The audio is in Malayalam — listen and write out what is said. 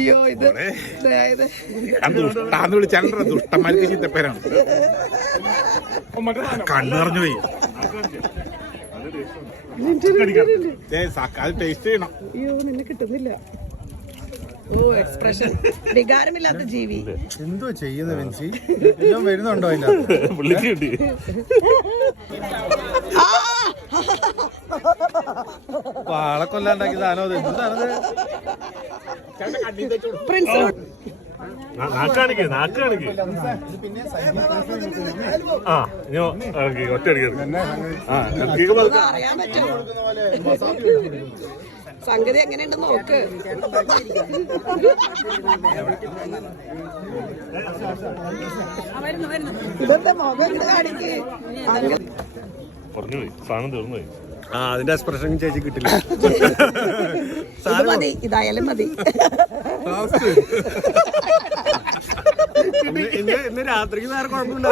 അയ്യോ ഇത് ദുഷ്ടാന്ന് വിളിച്ചാൽ ദുഷ്ടന്മാർക്ക് ചീത്തപ്പേരാണ്. കണ്ണു പറഞ്ഞു പോയി. അത് ടേസ്റ്റ് ചെയ്യണം. അയ്യോ നിന്നെ കിട്ടുന്നില്ല. ഓ എക്സ്പ്രഷൻ വികാരമില്ലാത്ത ജീവി. എന്തോ ചെയ്യുന്നത് വിൻസി? വരുന്നുണ്ടോ അതിന്റെ ആളെ കൊല്ലാണ്ടാക്കി സാധനം അത് എന്താണത്? അറിയാൻ പറ്റും സംഗതി എങ്ങനെയുണ്ടെന്ന് നോക്ക്. ഇതെന്താ മുഖം ഇങ്ങനെ കാണിക്ക്. അതിന്റെ എക്സ്പ്രഷൻ ചേച്ചി കിട്ടില്ല. ഇത് മതി, ഇതായാലും മതി. ഇന്ന് രാത്രിക്ക് വേറെ കുഴപ്പമില്ല.